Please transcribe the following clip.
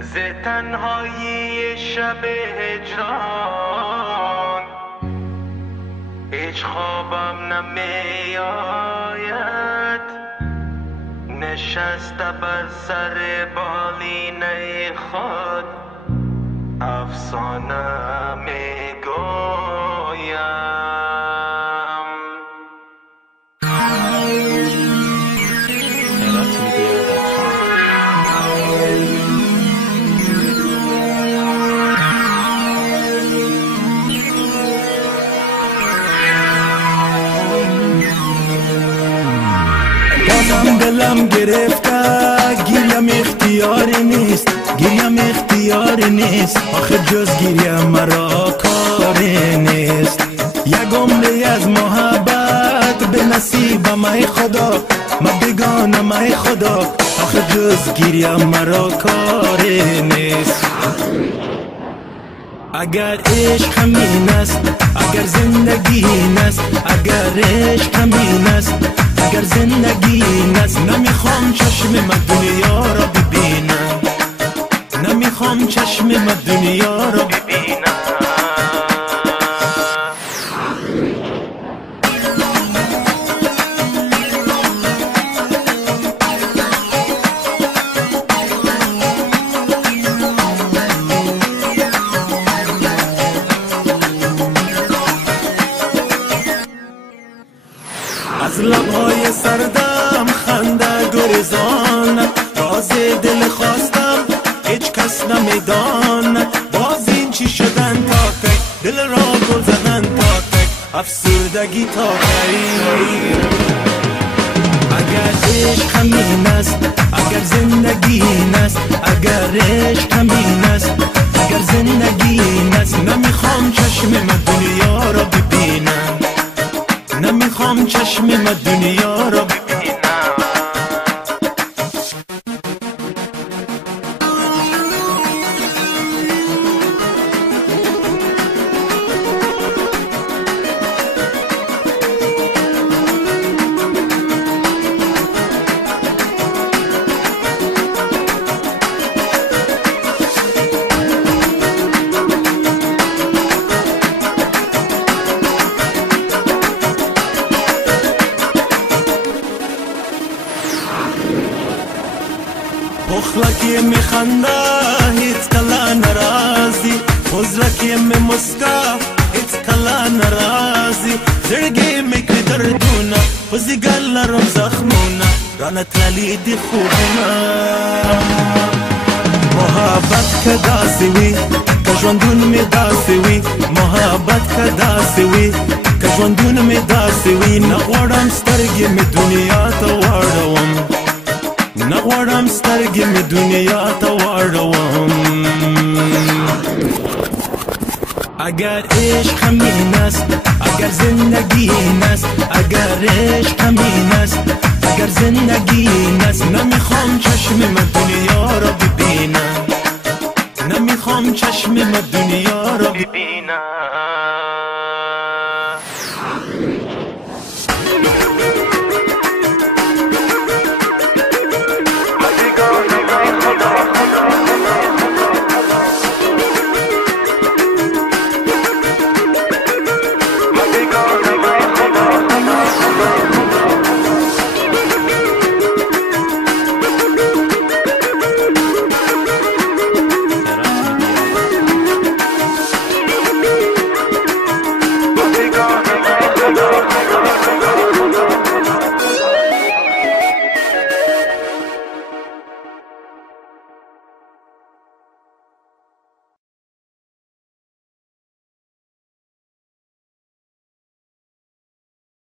ز تنهایی شب هجران هیچ خوابم نمی آید، نشسته بر سر بالینه خود افسانه می گویم. بازم دلم گرفته گیریم اختیاری نیست، گیریم اختیاری نیست، آخه جز گیریم مرا کاری نیست. یک عمری از محبت به نصیبم ای خدا، من بگانم ای خدا، آخه جز گیریم مرا کاری نیست. اگر عشق همین است، اگر زندگی این است، اگر عشق همین است، اگر زندگی این است، نمیخوام چشم من دنیا را ببینم، نمیخوام چشم من دنیا را ببینم. از لبهای سردم خنده گریزان، راز دل خواستم هیچ کس نمیدان. باز این چی شدن تا کی، دل را گل زدن تا کی، افسردگی تا کی. اگر عشق همین است، اگر زندگی این است، اگر عشق همین است، اگر زندگی این است، نمیخوام چشم من دنیا را ببینم، نمیخوام چشم من دنیا را ببینم. پخلکی میخنده هیچ کلا نرازی، خوزلکی میمسکا هیچ کلا نرازی، زرگی میکری دردونه خوزی گل نرم زخمونه، رانه تلیدی خوبونه. محبت که داسی وی که ژوندون می داسی وی، محبت که داسی وی که ژوندون می داسی وی. نغواړم سترګې می دنیا ته واړوم، نغواړم سترګې می دنیا ته واړوم. اگر عشق همین است، اگر زندگی این است، اگر عشق همین است، اگر زندگی این است، نمیخوام چشم من